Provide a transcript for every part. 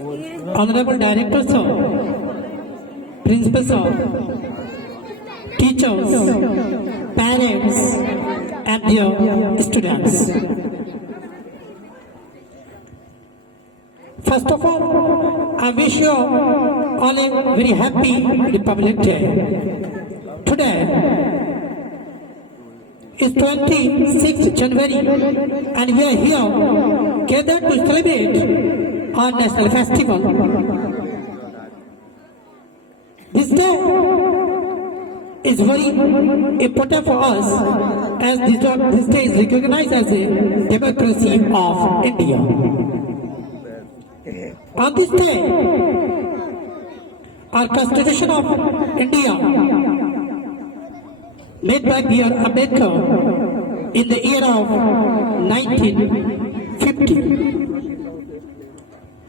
Honorable Director Sir, Principal Sir, teachers, parents, and dear students. First of all, I wish you all a very happy Republic Day. Today is 26th January and we are here gathered to celebrate our national festival. This day is very important for us as this day is recognized as a democracy of India. On this day, our Constitution of India, made by B.R. Ambedkar in the year of 1950.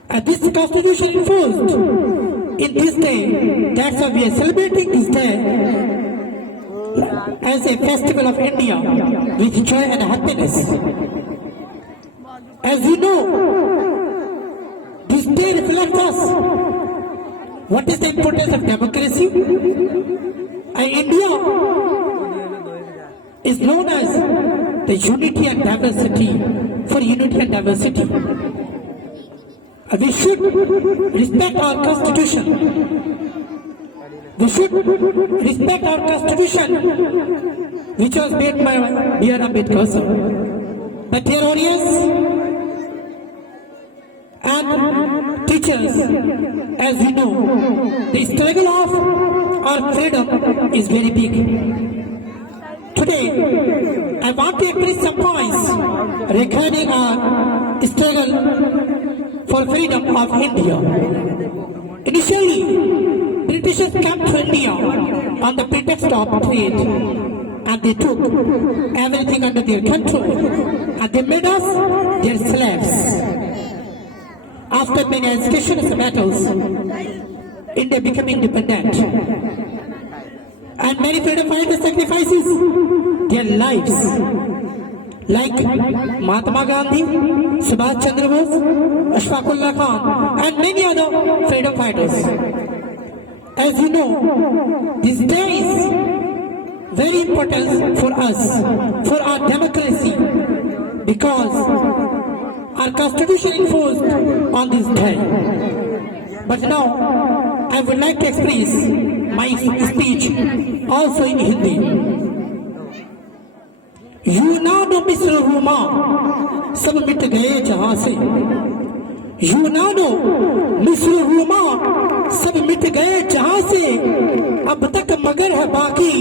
And this Constitution enforced in this day, that's why we are celebrating this day as a festival of India with joy and happiness. As you know, this day reflects us what is the importance of democracy, and India is known as the unity and diversity, for unity and diversity. We should respect our constitution. We should respect our constitution, which was made by B.R. Ambedkar sir. But dear audience and teachers, as we know, the struggle of our freedom is very big. Today, I want to express some points regarding our struggle for freedom of India. Initially, Britishers came to India on the pretext of trade, and they took everything under their control, and they made us their slaves. After many educational battles, India became independent, and many freedom fighters sacrifices their lives, like Mahatma Gandhi, Subhash Chandra Bose, Ashfaqullah Khan, and many other freedom fighters. As you know, this day is very important for us, for our democracy, because our constitution enforced on this day. But now, I would like to express my speech also in Hindi. यूनाडो मिस्र रूमा सब मिट गए जहां से, यूनाडो मिस्र रूमा सब मिट गए जहां से, अब तक मगर है बाकी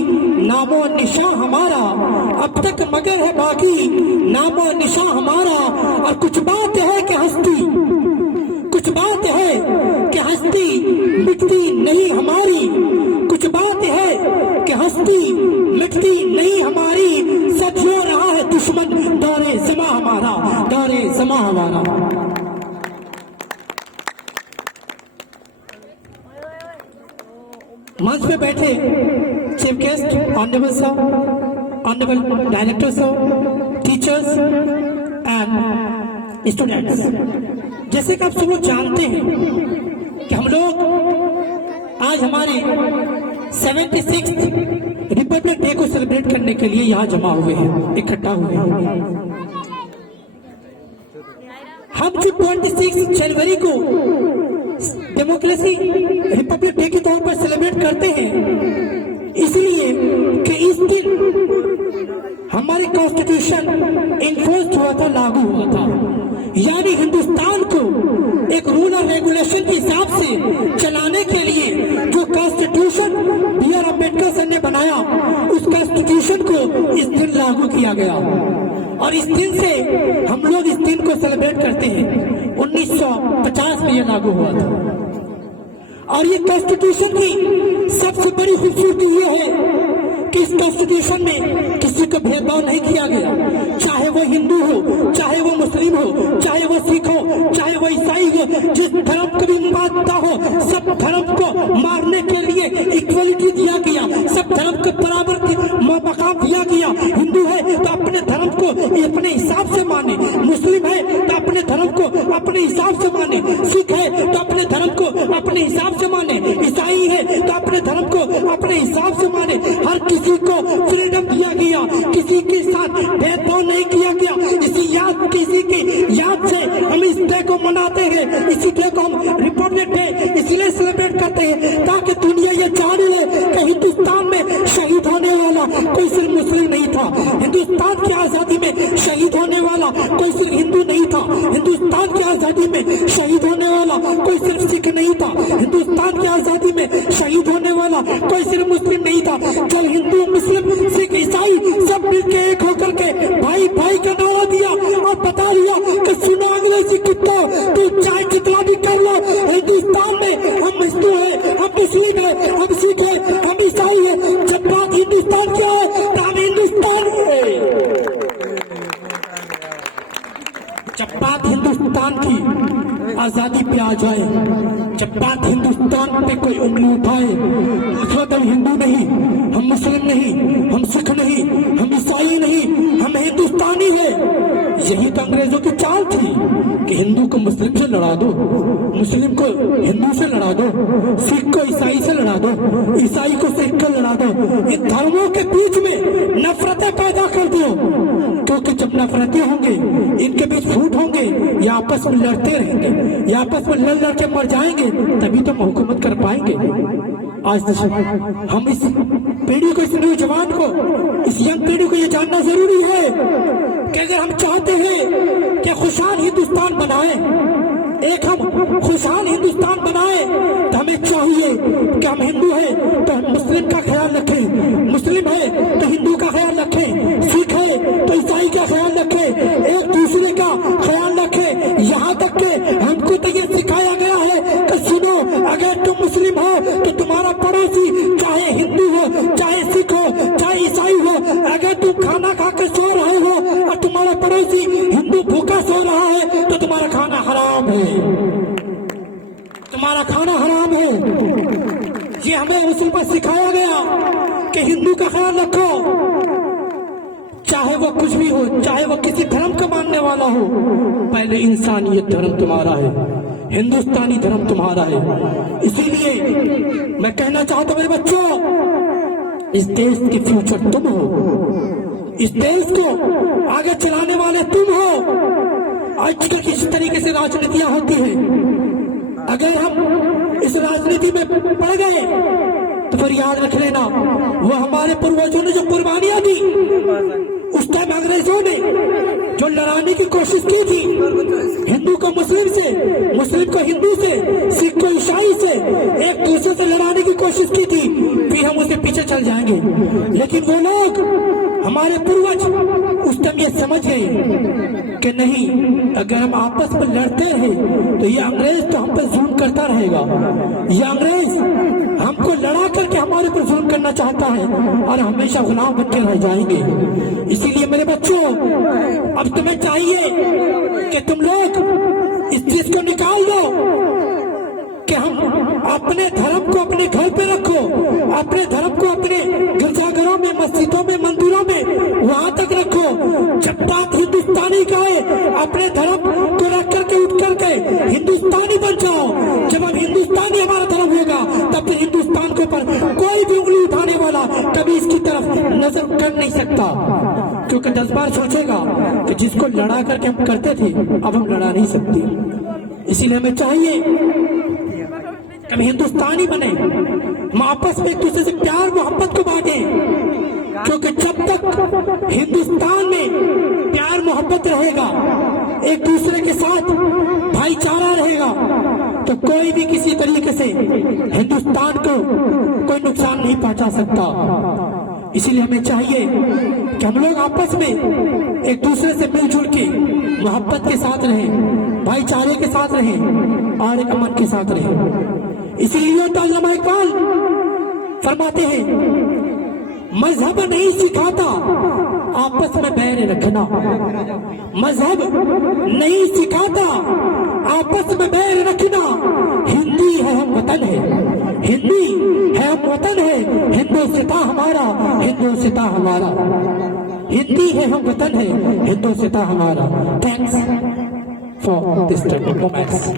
नामो निशा हमारा, अब तक मगर है बाकी नामो निशा हमारा। और कुछ बात है कि हस्ती, कुछ बात है कि हस्ती मिटती नहीं हमारी, कुछ बात है कि हस्ती मिटती नहीं हमारी। सच हो रहा है दुश्मन दौरे ज़मा हमारा, दौरे ज़मा हमारा। मंच पे बैठे chief guest, honourable sir, honourable director sir, teachers and students, जैसे कि आप सब लोग जानते हैं कि हम लोग आज हमारे 76th रिपब्लिक डे को सेलिब्रेट करने के लिए यहाँ जमा हुए हैं, इकट्ठा हुए हैं। हम जो 26 जनवरी को डेमोक्रेसी रिपब्लिक डे के तौर पर सेलिब्रेट करते हैं, इसलिए कि इस दिन हमारी कॉन्स्टिट्यूशन इन्फोर्स हुआ था, लागू हुआ था। यानी हिंदुस्तान को एक रूल और रेगुलेशन के हिसाब से चलाने के लिए जो कॉन्स्टिट्यूशन B.R. अम्बेडकर सर ने बनाया, उस कॉन्स्टिट्यूशन को इस दिन लागू किया गया। और इस दिन से हम लोग इस दिन को सेलिब्रेट करते हैं। 1950 में यह लागू हुआ था। और ये कॉन्स्टिट्यूशन की सबसे बड़ी खूबसूरती ये है कि इस कॉन्स्टिट्यूशन में किसी को भेदभाव नहीं किया गया, चाहे वो हिंदू हो, चाहे वो मुस्लिम हो, चाहे वो सिख हो, चाहे वो ईसाई हो, जिस धर्म को भी मानता हो, सब धर्म को मारने के लिए इक्वलिटी दिया गया, सब धर्म को बराबर मकाम दिया गया। हिंदू है तो अपने धर्म को अपने हिसाब से माने, मुस्लिम है तो अपने धर्म को अपने हिसाब से माने, सिख है तो याद से हम इस डे को मनाते हैं। इसी डे को हम रिपब्लिक डे इसलिए सेलिब्रेट करते हैं ताकि दुनिया ये जान ले कि हिंदुस्तान में शहीद होने वाला कोई सिर्फ मुस्लिम नहीं था। हिंदुस्तान की आजादी में शहीद होने वाला कोई सिर्फ हिंदू नहीं था। हिंदुस्तान की आजादी में शहीद होने वाला कोई सिर्फ सिख नहीं था। हिंदुस्तान की आजादी में शहीद होने वाला कोई सिर्फ मुस्लिम नहीं था। जब हिंदू, मुस्लिम, सिख, ईसाई सब मिलकर एक होकर के भाई भाई का नारा दिया और बता दिया कि सुनो अंग्रेजी कुत्ता, तू चाहे कितना भी कर लो, हिंदुस्तान में हम हिंदू है, हम मुस्लिम है, हम सिख है, हम ईसाई है। जब बात हिंदुस्तान की है तो हम हिंदुस्तान है। जब बात हिंदुस्तान की आजादी पे आ जाए, जब बात हिंदुस्तान पे कोई उंगली उठाए, उसका दल हिंदू नहीं, हम मुस्लिम नहीं, हम सिख नहीं, हम ईसाई नहीं, हम हिंदुस्तानी है। यही तो अंग्रेजों की चाल थी कि हिंदू को मुस्लिम से लड़ा दो, मुस्लिम को हिंदू से लड़ा दो, सिख को ईसाई से लड़ा दो, ईसाई को सिख को लड़ा दो। इन धर्मों के बीच में नफरतें पैदा कर दो, क्योंकि जब नफरतें होंगे, इनके बीच फूट होंगे, ये आपस में लड़ते रहेंगे, ये आपस में लड़ लड़ के मर जाएंगे, तभी तो हुकूमत कर पाएंगे। आज हम इस पीढ़ी को, इस नौजवान को, इस यंग पीढ़ी को ये जानना जरूरी है कि अगर हम चाहते हैं कि खुशहाल हिंदुस्तान बनाए, एक हम खुशहाल हिंदुस्तान बनाए, तो हमें चाहिए कि हम हिंदू हैं तो हम मुस्लिम का ख्याल रखें, मुस्लिम है तो हिंदू का ख्याल रखें, सिख है तो ईसाई का ख्याल रखें, एक दूसरे का ख्याल रखें। यहाँ तक के हमको तो ये सिखाया गया है कि सुनो, अगर तुम मुस्लिम हो तो तुम्हारा पड़ोसी चाहे हिंदू हो, चाहे सिख हो, चाहे ईसाई हो, अगर तुम खाना खाकर सो रहे हो और तुम्हारा पड़ोसी हिंदू भूखा सो रहा है तो तुम्हारा खाना हराम है, तुम्हारा खाना हराम है। ये हमें उसूल पर सिखाया गया कि हिंदू का ख्याल रखो, चाहे वो कुछ भी हो, चाहे वो किसी धर्म का मानने वाला हो, पहले इंसानियत धर्म तुम्हारा है, हिंदुस्तानी धर्म तुम्हारा है। इसीलिए मैं कहना चाहता हूं मेरे बच्चों, इस देश के फ्यूचर तुम हो, इस देश को आगे चलाने वाले तुम हो। आजकल किस तरीके से राजनीतियां होती है, अगर हम इस राजनीति में पड़ गए तो फिर याद रख लेना, वो हमारे पूर्वजों ने जो कुर्बानियां दी, उस टाइम अंग्रेजों ने जो लड़ाने की कोशिश की थी, हिंदू को मुस्लिम से, मुस्लिम को हिंदू से, सिख को ईसाई से, एक दूसरे से लड़ाने की कोशिश की थी, फिर हम उससे पीछे चल जाएंगे। लेकिन वो लोग, हमारे पूर्वज, उस टाइम ये समझ गए कि नहीं, अगर हम आपस में लड़ते रहे तो ये अंग्रेज तो हम पर जुल्म करता रहेगा, ये अंग्रेज हमको लड़ा करके हमारे पर जुल्म करना चाहता है और हमेशा गुलाम बनके रह जाएंगे। इसीलिए मेरे बच्चों, अब तुम्हें चाहिए कि तुम लोग इस चीज को निकाल दो कि हम अपने धर्म को अपने घर पे रखो, अपने धर्म को अपने गिरजाघरों में, मस्जिदों में, मंदिरों में, वहां तक रखो। जब बात हिंदुस्तानी का है, अपने धर्म को रख करके उठ करके हिंदुस्तानी बन जाओ। जब हम हिंदुस्तानी हमारा धर्म होगा, तब फिर हिंदुस्तान के ऊपर कोई भी उंगली उठाने वाला कभी इसकी तरफ नजर कर नहीं सकता, क्योंकि 10 बार सोचेगा कि जिसको लड़ा करके हम करते थे, अब हम लड़ा नहीं सकते। इसीलिए हमें चाहिए कि हम हिंदुस्तानी बने, हम आपस में एक दूसरे से प्यार मोहब्बत को बांटे, क्योंकि जब तक हिंदुस्तान में प्यार मोहब्बत रहेगा, एक दूसरे के साथ भाईचारा रहेगा, तो कोई भी किसी तरीके से हिंदुस्तान को कोई नुकसान नहीं पहुंचा सकता। इसीलिए हमें चाहिए कि हम लोग आपस में एक दूसरे से मिलजुल के मोहब्बत के साथ रहें, भाईचारे के साथ रहें और एक अमन के साथ रहें। इसीलिए अल्लामा इकबाल फरमाते हैं, मजहब नहीं सिखाता आपस में बैर रखना, मजहब नहीं सिखाता आपस में बैर रखना। हिंदी है हम वतन है, हिंदी है हम वतन है, हिंदुस्तान हमारा, हिंदुस्तान हमारा, हिंदी है हम वतन है, हिंदुस्तान हमारा। Thanks for this moments.